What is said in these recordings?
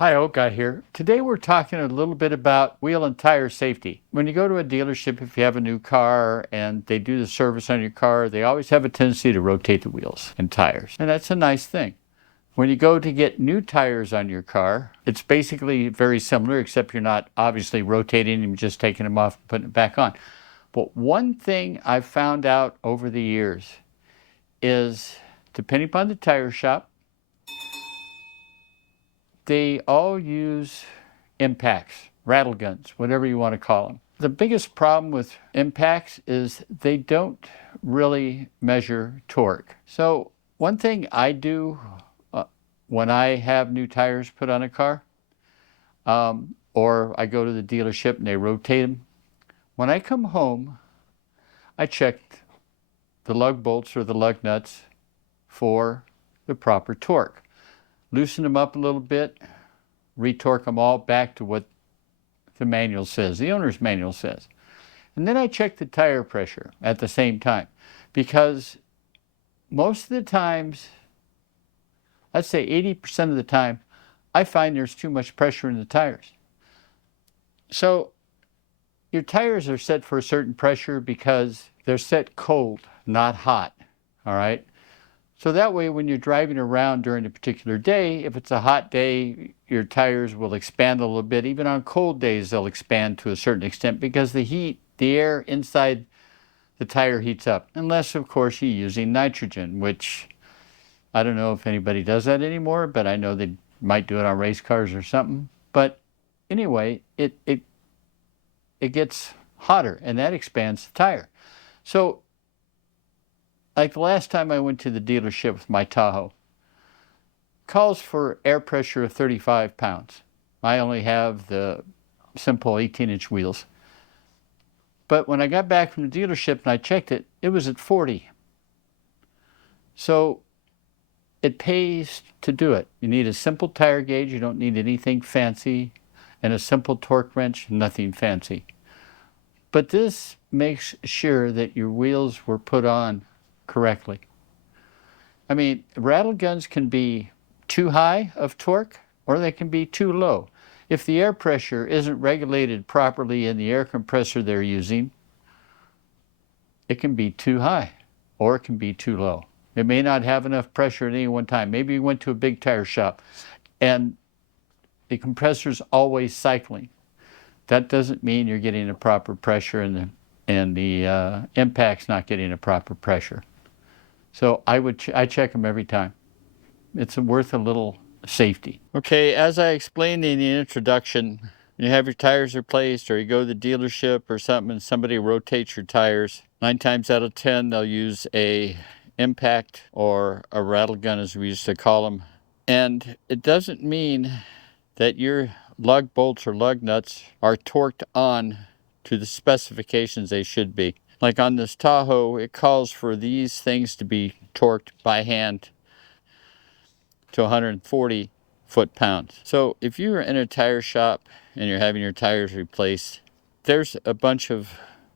Hi, Oka here. Today we're talking a little bit about wheel and tire safety. When you go to a dealership, if you have a new car and they do the service on your car, they always have a tendency to rotate the wheels and tires. And that's a nice thing. When you go to get new tires on your car, it's basically very similar, except you're not obviously rotating them, just taking them off and putting it back on. But one thing I've found out over the years is, depending upon the tire shop, they all use impacts, rattle guns, whatever you want to call them. The biggest problem with impacts is they don't really measure torque. So one thing I do when I have new tires put on a car, or I go to the dealership and they rotate them, when I come home, I check the lug bolts or the lug nuts for the proper torque. Loosen them up a little bit, retorque them all back to what the manual says, the owner's manual says. And then I check the tire pressure at the same time, because most of the times, let's say 80% of the time, I find there's too much pressure in the tires. So your tires are set for a certain pressure because they're set cold, not hot, all right? So that way, when you're driving around during a particular day, if it's a hot day, your tires will expand a little bit. Even on cold days, they'll expand to a certain extent because the heat, the air inside the tire heats up. Unless, of course, you're using nitrogen, which I don't know if anybody does that anymore, but I know they might do it on race cars or something. But anyway, it gets hotter, and that expands the tire. So like the last time I went to the dealership with my Tahoe, calls for air pressure of 35 pounds. I only have the simple 18-inch wheels. But when I got back from the dealership and I checked it, it was at 40. So it pays to do it. You need a simple tire gauge, you don't need anything fancy, and a simple torque wrench, nothing fancy. But this makes sure that your wheels were put on correctly. I mean, rattle guns can be too high of torque or they can be too low. If the air pressure isn't regulated properly in the air compressor they're using, it can be too high or it can be too low. It may not have enough pressure at any one time. Maybe you went to a big tire shop and the compressor's always cycling. That doesn't mean you're getting a proper pressure and the impact's not getting a proper pressure. So I check them every time. It's worth a little safety. Okay, as I explained in the introduction, you have your tires replaced or you go to the dealership or something and somebody rotates your tires. 9 times out of 10, they'll use a impact or a rattle gun, as we used to call them. And it doesn't mean that your lug bolts or lug nuts are torqued on to the specifications they should be. Like on this Tahoe, it calls for these things to be torqued by hand to 140 foot-pounds. So if you're in a tire shop and you're having your tires replaced, there's a bunch of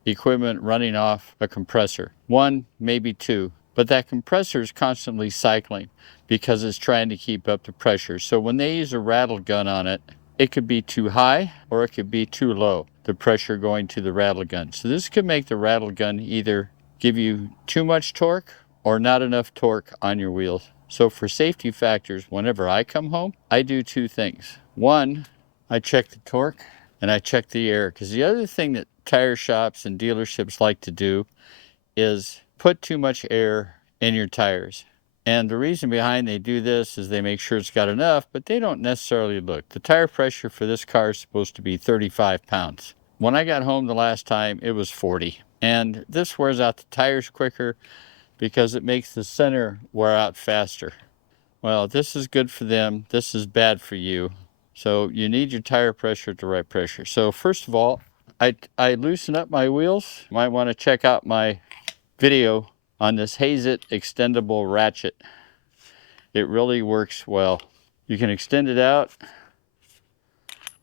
equipment running off a compressor. One, maybe two, but that compressor is constantly cycling because it's trying to keep up the pressure. So when they use a rattle gun on it, it could be too high or it could be too low, the pressure going to the rattle gun. So this could make the rattle gun either give you too much torque or not enough torque on your wheels. So for safety factors, whenever I come home, I do two things. One, I check the torque and I check the air, because the other thing that tire shops and dealerships like to do is put too much air in your tires. And the reason behind they do this is they make sure it's got enough, but they don't necessarily look. The tire pressure for this car is supposed to be 35 pounds. When I got home the last time, it was 40. And this wears out the tires quicker because it makes the center wear out faster. Well, this is good for them. This is bad for you. So you need your tire pressure at the right pressure. So first of all, I loosen up my wheels. You might want to check out my video on this Hazit extendable ratchet. It really works well. You can extend it out.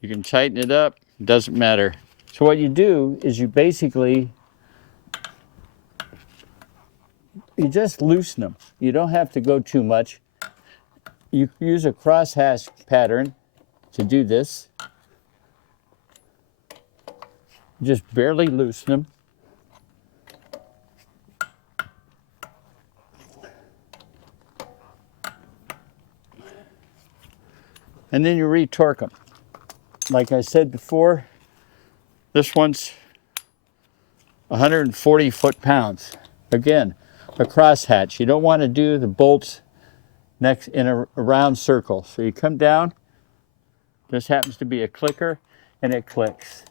You can tighten it up. It doesn't matter. So what you do is you basically just loosen them. You don't have to go too much. You use a crosshatch pattern to do this. Just barely loosen them. And then you re-torque them. Like I said before, this one's 140 foot-pounds. Again, a crosshatch. You don't want to do the bolts next in a round circle. So you come down, this happens to be a clicker, and it clicks.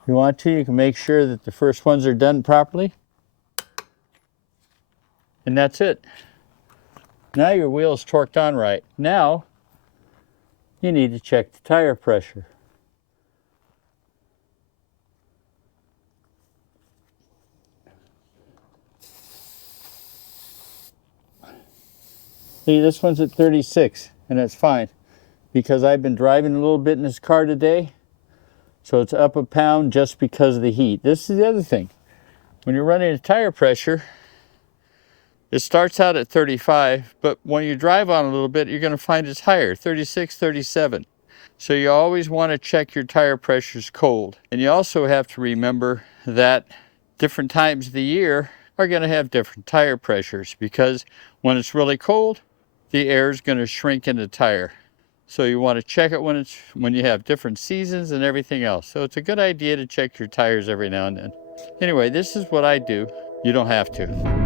If you want to, you can make sure that the first ones are done properly. And that's it. Now your wheel's torqued on right. Now, you need to check the tire pressure. See, this one's at 36, and that's fine, because I've been driving a little bit in this car today, so it's up a pound just because of the heat. This is the other thing. When you're running a tire pressure, it starts out at 35, but when you drive on a little bit, you're going to find it's higher, 36, 37. So you always want to check your tire pressures cold. And you also have to remember that different times of the year are going to have different tire pressures, because when it's really cold, the air is going to shrink in the tire. So you want to check it when you have different seasons and everything else. So it's a good idea to check your tires every now and then. Anyway, this is what I do. You don't have to.